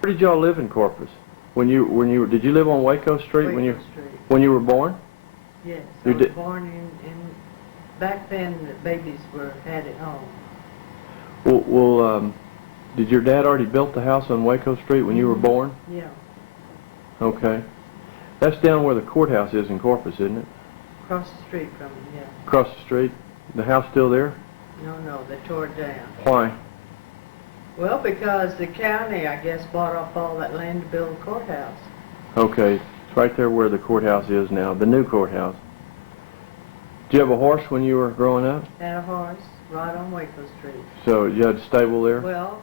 Where did y'all live in Corpus? Did you live on Waco Street Waco Street. when you were born? Yes, You I was did- born in back then the babies had it home. Well, did your dad already built the house on Waco Street when you were born? Yeah, Okay. That's down where the courthouse is in Corpus, isn't it? across the street from it, yeah. Across the street. The house still there? No, they tore it down. Why? Well, because the county, I guess, bought up all that land to build a courthouse. Okay. It's right there where the courthouse is now, the new courthouse. Did you have a horse when you were growing up? Had a horse right on Waco Street. So you had a stable there? Well,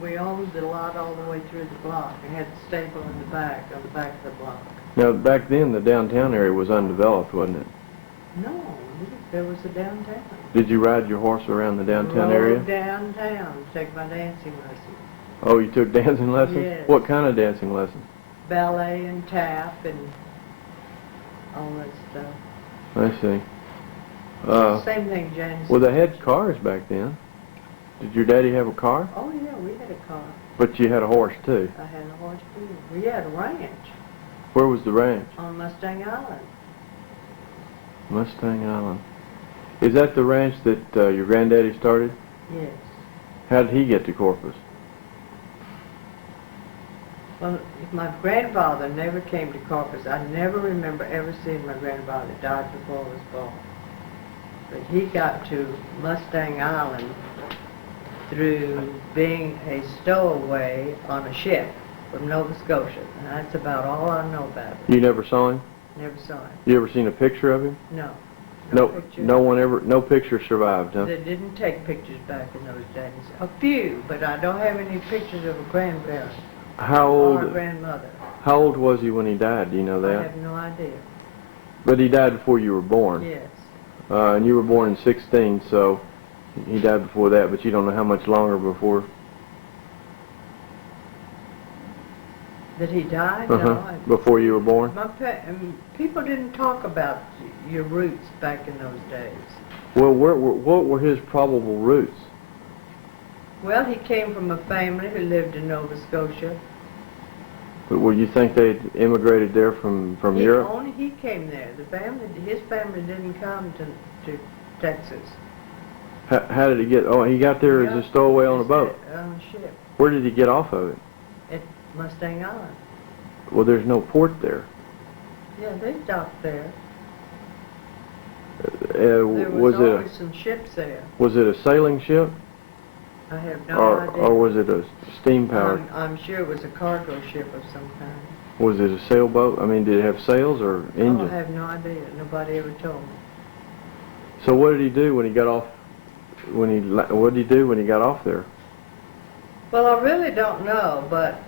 we owned the lot all the way through the block. We had the stable in the back, on the back of the block. Now, back then, the downtown area was undeveloped, wasn't it? No, there was a downtown. Did you ride your horse around the downtown area? Rode downtown to take my dancing lessons. Oh, you took dancing lessons? Yes. What kind of dancing lessons? Ballet and tap and all that stuff. I see. Same thing, James. Well, they had cars back then. Did your daddy have a car? Oh, yeah, we had a car. But you had a horse, too. I had a horse, too. We had a ranch Where was the ranch? on Mustang Island. Mustang Island. Is that the ranch that your granddaddy started? Yes. How did he get to Corpus? Well, my grandfather never came to Corpus. I never remember ever seeing my grandfather. He died before I was born. But he got to Mustang Island through being a stowaway on a ship from Nova Scotia. And that's about all I know about it. You never saw him? Never saw him. You ever seen a picture of him? No. No, picture. no picture survived, huh? They didn't take pictures back in those days. A few, but I don't have any pictures of a grandparent How or a old? grandmother. How old was he when he died? Do you know I that? have no idea. But he died before you were born. Yes. And you were born in '16, so he died before that. But you don't know how much longer before. That he died? No. Before you were born. People didn't talk about your roots back in those days. Well, what were his probable roots? Well, he came from a family who lived in Nova Scotia. But well, you think they immigrated there from Europe? Only he came there. His family didn't come to Texas. How did he get? Oh, he got there as a stowaway on a boat. On a ship. Where did he get off of it? At Mustang Island. Well, there's no port there. Yeah, they stopped there. There was always some ships there. Was it a sailing ship? I have no idea. Or was it a steam powered? I'm sure it was a cargo ship of some kind. Was it a sailboat? I mean, did it have sails or engine? Oh, I have no idea. Nobody ever told me. So what did he do when he got off? What did he do when he got off there? Well, I really don't know, but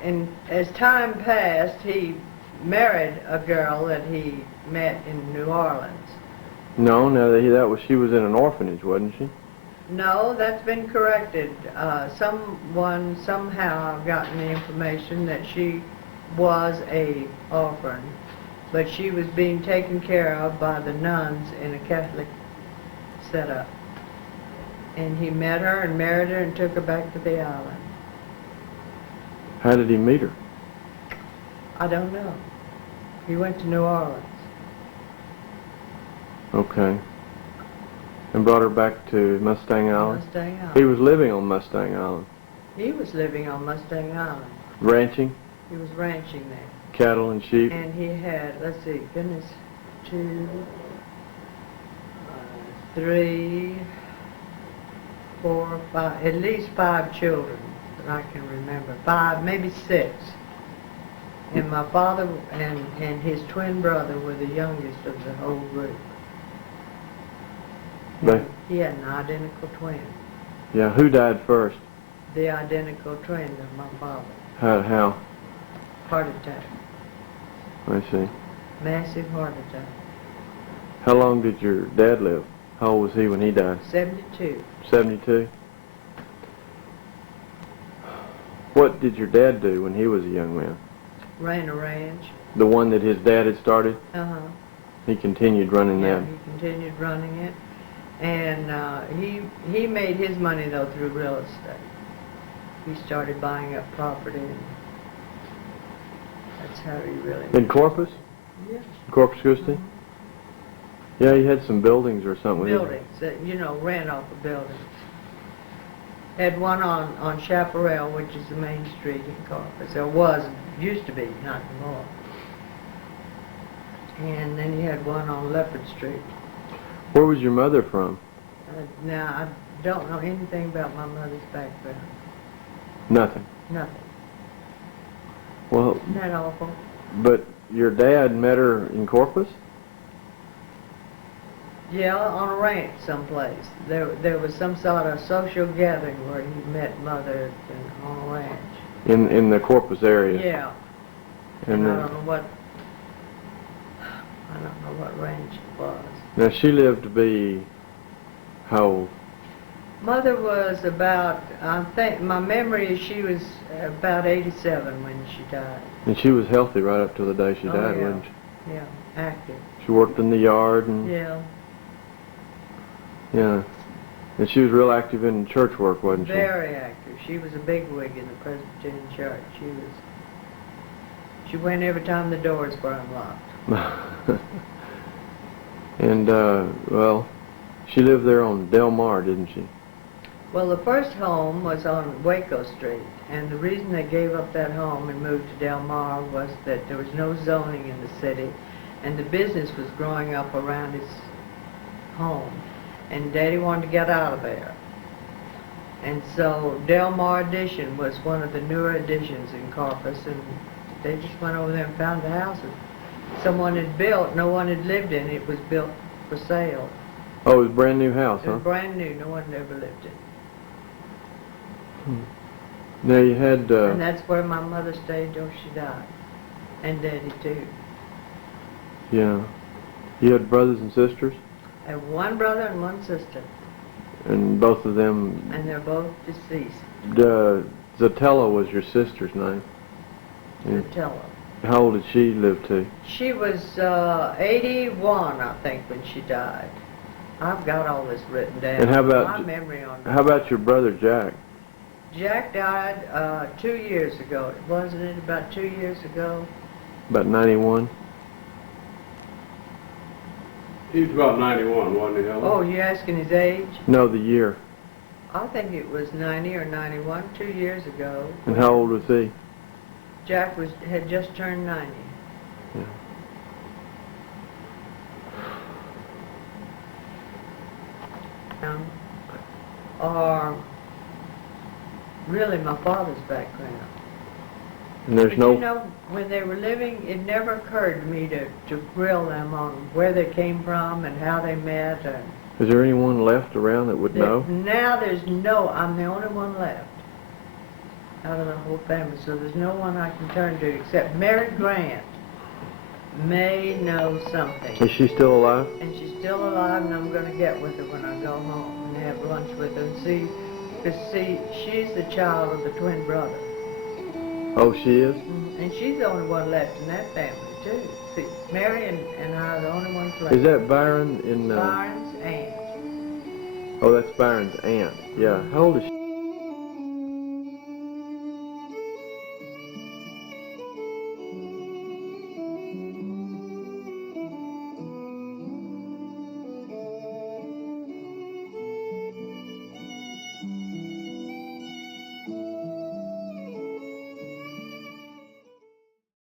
as time passed, he married a girl that he met in New Orleans. No, she was in an orphanage, wasn't she? No, that's been corrected. Someone somehow gotten the information that she was a orphan, but she was being taken care of by the nuns in a Catholic setup. And he met her and married her and took her back to the island. How did he meet her? I don't know. He went to New Orleans. Okay. And brought her back to Mustang Island? Mustang Island. He was living on Mustang Island. He was living on Mustang Island. Ranching? He was ranching there. Cattle and sheep? And he had, let's see, goodness, 2, 3, 4, 5, at least 5 children that I can remember. 5, maybe 6. And my father and his twin brother were the youngest of the whole group. He had an identical twin. Yeah, who died first? The identical twin of my father. How? Heart attack. I see. Massive heart attack. How long did your dad live? How old was he when he died? 72. 72? What did your dad do when he was a young man? Ran a ranch. The one that his dad had started? Uh-huh. He continued running that? He continued running it. And he made his money, though, through real estate. He started buying up property and That's how he really... In Corpus? Yeah. Corpus Christi? Yeah, he had some buildings or something. Buildings, that, you know, ran off of buildings. Had one on Chaparral, which is the main street in Corpus. There was, used to be, not anymore. And then he had one on Leopard Street. Where was your mother from? Now, I don't know anything about my mother's background. Nothing. Nothing. Well, Isn't that awful? but your dad met her in Corpus? Yeah, on a ranch someplace. There was some sort of social gathering where he met Mother on a ranch. In the Corpus area? Yeah. And I don't know what ranch it was. now she lived to be how old? Mother was about, I think, my memory is she was about 87 when she died. And she was healthy right up to the day she Oh, died, yeah. wasn't she? Yeah, active. She worked in the yard and Yeah, yeah. And she was real active in church work, wasn't she? very active. She was a bigwig in the Presbyterian church. She went every time the doors were unlocked. And well, she lived there on Del Mar, didn't she? Well, the first home was on Waco Street, and the reason they gave up that home and moved to Del Mar was that there was no zoning in the city, and the business was growing up around his home, and Daddy wanted to get out of there. And so Del Mar Addition was one of the newer additions in Corpus, and they just went over there and found the house that someone had built. No one had lived in it. It was built for sale. Oh, it was a brand new house, It huh? was brand new. No one had ever lived in it. Now you had And that's where my mother stayed till she died. And Daddy too. yeah. You had brothers and sisters? I have one brother and one sister, And both of them, and they're both deceased. Zatella was your sister's name. To tell her. How old did she live to? She was 81, I think, when she died. I've got all this written down. And how about my memory on How about your brother Jack? Jack died 2 years ago. Wasn't it about 2 years ago? About 91? He was about 91, wasn't he, Helen? Oh, you asking his age? No, the year. I think it was 90 or 91, 2 years ago. And how old was he? Jack had just turned 90. Yeah. Or really my father's background. And there's But no... you know, when they were living, it never occurred to me to grill them on where they came from and how they met. Is there anyone left around that would know? Now there's no, I'm the only one left out of the whole family, so there's no one I can turn to except Mary Grant may know something. Is she still alive? And she's still alive, and I'm going to get with her when I go home and have lunch with her and see, because see, she's the child of the twin brother. Oh, she is? And she's the only one left in that family, too. See, Mary and I are the only ones left. Is that Byron in... Byron's aunt. Oh, that's Byron's aunt. Yeah. How old is she?